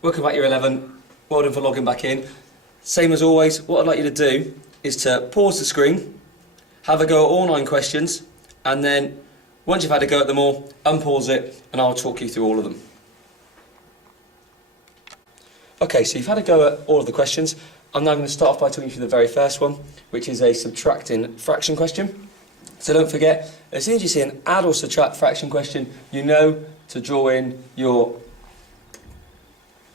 Welcome back, Year 11. Well done for logging back in. Same as always, what I'd like you to do is to pause the screen, have a go at all 9 questions, and then once you've had a go at them all, unpause it and I'll talk you through all of them. Okay, so you've had a go at all of the questions. I'm now going to start off by talking you through the very first one, which is a subtracting fraction question. So don't forget, as soon as you see an add or subtract fraction question, you know to draw in your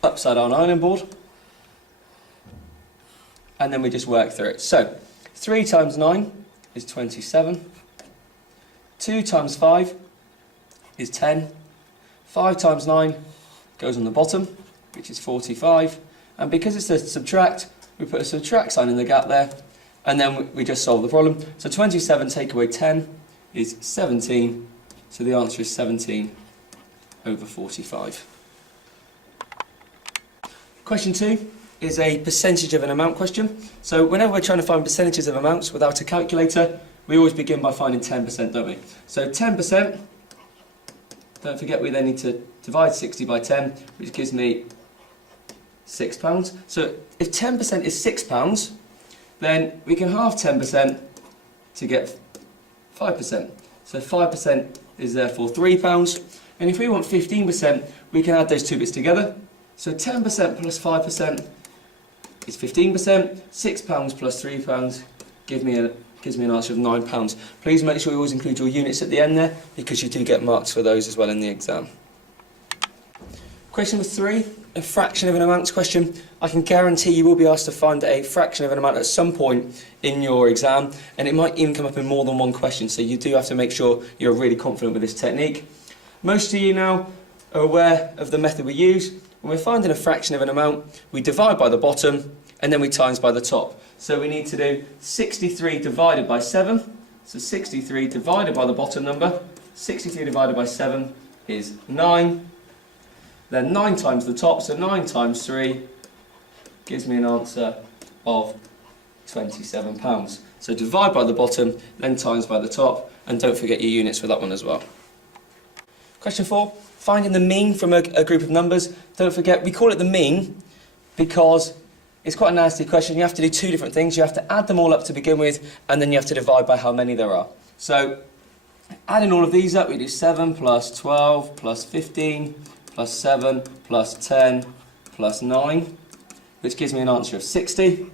upside down ironing board, and then we just work through it. So 3 times 9 is 27, 2 times 5 is 10, 5 times 9 goes on the bottom, which is 45, and because it's a subtract, we put a subtract sign in the gap there, and then we just solve the problem. So 27 take away 10 is 17, so the answer is 17 over 45. Question 2 is a percentage of an amount question. So whenever we're trying to find percentages of amounts without a calculator, we always begin by finding 10%, don't we? So 10%, don't forget we then need to divide 60 by 10, which gives me £6. So if 10% is £6, then we can halve 10% to get 5%. So 5% is therefore £3. And if we want 15%, we can add those two bits together. So 10% plus 5% is 15%. £6 plus £3 gives me an answer of £9. Please make sure you always include your units at the end there, because you do get marks for those as well in the exam. Question number 3, a fraction of an amount question. I can guarantee you will be asked to find a fraction of an amount at some point in your exam, and it might even come up in more than one question, so you do have to make sure you're really confident with this technique. Most of you now are aware of the method we use. When we're finding a fraction of an amount, we divide by the bottom and then we times by the top. So we need to do 63 divided by 7. So 63 divided by the bottom number. 63 divided by 7 is 9. Then 9 times the top, so 9 times 3 gives me an answer of £27. So divide by the bottom, then times by the top, and don't forget your units for that one as well. Question 4, finding the mean from a group of numbers. Don't forget, we call it the mean because it's quite a nasty question. You have to do 2 different things. You have to add them all up to begin with, and then you have to divide by how many there are. So adding all of these up, we do 7 plus 12 plus 15 plus 7 plus 10 plus 9, which gives me an answer of 60.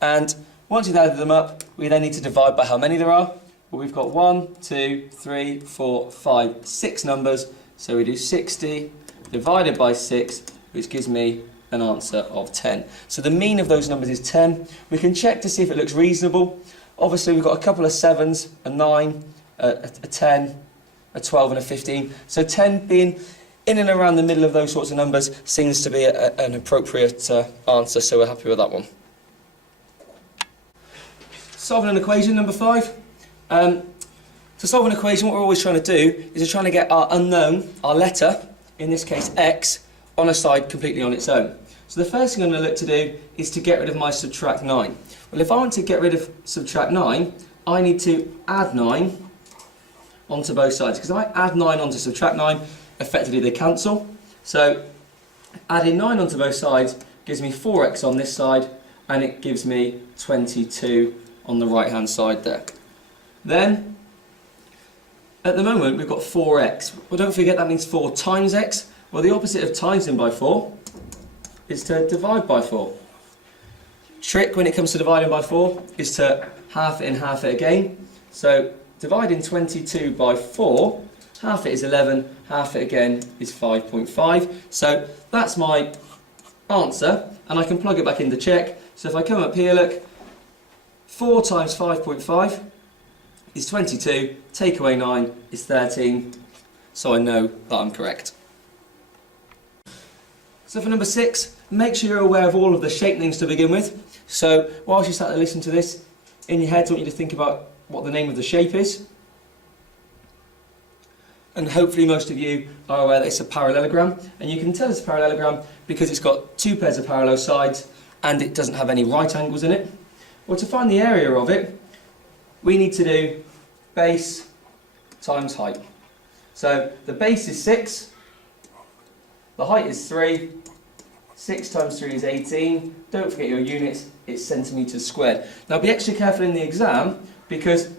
And once you've added them up, we then need to divide by how many there are. Well, we've got 1, 2, 3, 4, 5, 6 numbers, so we do 60 divided by 6, which gives me an answer of 10. So the mean of those numbers is 10. We can check to see if it looks reasonable. Obviously, we've got a couple of 7s, a 9, a 10, a 12 and a 15. So 10 being in and around the middle of those sorts of numbers seems to be an appropriate answer, so we're happy with that one. Solving an equation, number 5. To solve an equation, what we're always trying to do is we're trying to get our unknown, our letter, in this case x, on a side completely on its own. So the first thing I'm going to look to do is to get rid of my subtract 9. Well, if I want to get rid of subtract 9, I need to add 9 onto both sides. Because if I add 9 onto subtract 9, effectively they cancel. So adding 9 onto both sides gives me 4x on this side, and it gives me 22 on the right hand side there. Then, at the moment, we've got 4x. Well, don't forget that means 4 times x. Well, the opposite of timesing by 4 is to divide by 4. Trick when it comes to dividing by 4 is to half it and half it again. So, dividing 22 by 4, half it is 11, half it again is 5.5. So, that's my answer, and I can plug it back in to check. So, if I come up here, look, 4 times 5.5 is 22, take away 9 is 13, so I know that I'm correct. So for number 6, make sure you're aware of all of the shape names to begin with. So whilst you start to listen to this, in your head I want you to think about what the name of the shape is. And hopefully most of you are aware that it's a parallelogram, and you can tell it's a parallelogram because it's got 2 pairs of parallel sides and it doesn't have any right angles in it. Well, to find the area of it, we need to do base times height. So the base is 6, The height is 3. 6 times 3 is 18. Don't forget your units, it's centimetres squared. Now be extra careful in the exam because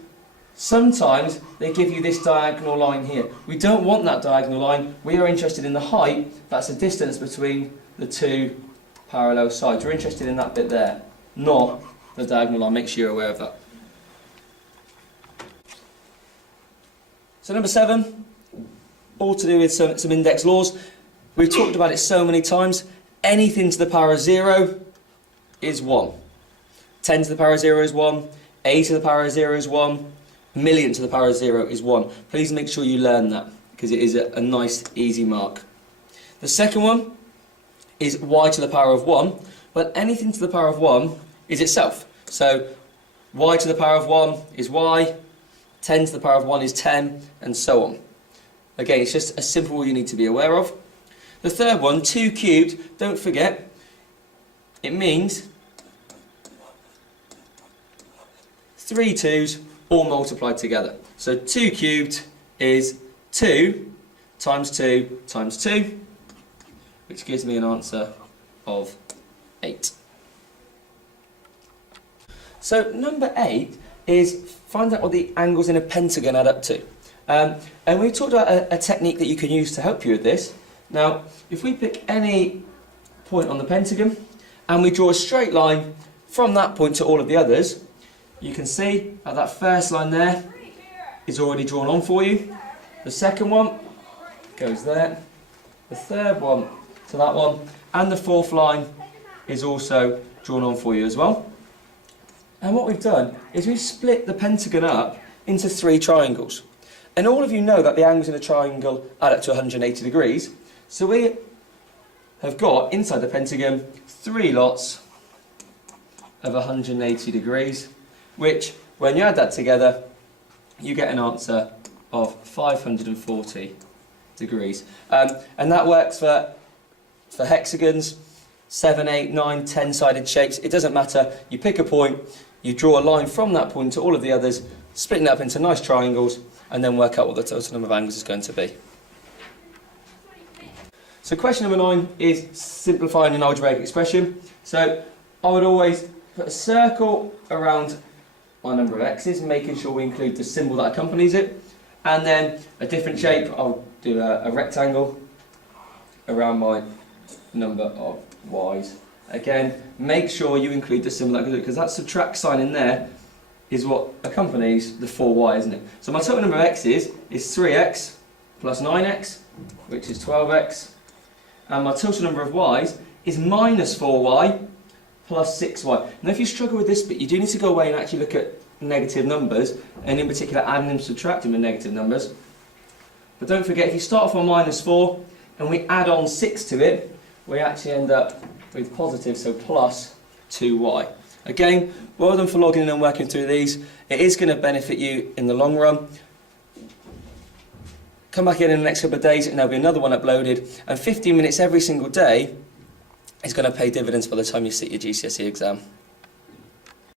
sometimes they give you this diagonal line here. We don't want that diagonal line. We are interested in the height. That's the distance between the two parallel sides. We're interested in that bit there, not the diagonal line. Make sure you're aware of that. So number 7, all to do with some index laws. We've talked about it so many times. Anything to the power of 0 is 1. 10 to the power of 0 is 1. A to the power of 0 is 1. Million to the power of 0 is 1. Please make sure you learn that because it is a nice easy mark. The second one is y to the power of 1. Well, anything to the power of 1 is itself. So y to the power of 1 is y. 10 to the power of 1 is 10, and so on. Again, it's just a simple rule you need to be aware of. The third one, 2 cubed, don't forget, it means 3 2's all multiplied together. So 2 cubed is 2 times 2 times 2, which gives me an answer of 8. So number 8 is find out what the angles in a pentagon add up to. And we talked about a technique that you can use to help you with this. Now, if we pick any point on the pentagon and we draw a straight line from that point to all of the others, you can see that that first line there is already drawn on for you. The second one goes there, the third one to that one, and the fourth line is also drawn on for you as well. And what we've done is we've split the pentagon up into 3 triangles. And all of you know that the angles in a triangle add up to 180 degrees. So we have got, inside the pentagon, 3 lots of 180 degrees, which, when you add that together, you get an answer of 540 degrees. And that works for hexagons, 7, 8, 9, 10-sided shapes. It doesn't matter. You pick a point, you draw a line from that point to all of the others, splitting it up into nice triangles, and then work out what the total number of angles is going to be. So question number 9 is simplifying an algebraic expression. So I would always put a circle around my number of x's, making sure we include the symbol that accompanies it, and then a different shape. I'll do a rectangle around my number of y's. Again, make sure you include the symbol that goes with it, because that subtract sign in there is what accompanies the 4y, isn't it? So my total number of x's is 3x plus 9x, which is 12x. And my total number of y's is minus 4y plus 6y. Now if you struggle with this bit, you do need to go away and actually look at negative numbers, and in particular adding and subtracting with negative numbers. But don't forget, if you start off on minus 4 and we add on 6 to it, we actually end up with positive, so plus 2y. Again, well done for logging in and working through these. It is going to benefit you in the long run. Come back in the next couple of days and there'll be another one uploaded, and 15 minutes every single day is going to pay dividends by the time you sit your GCSE exam.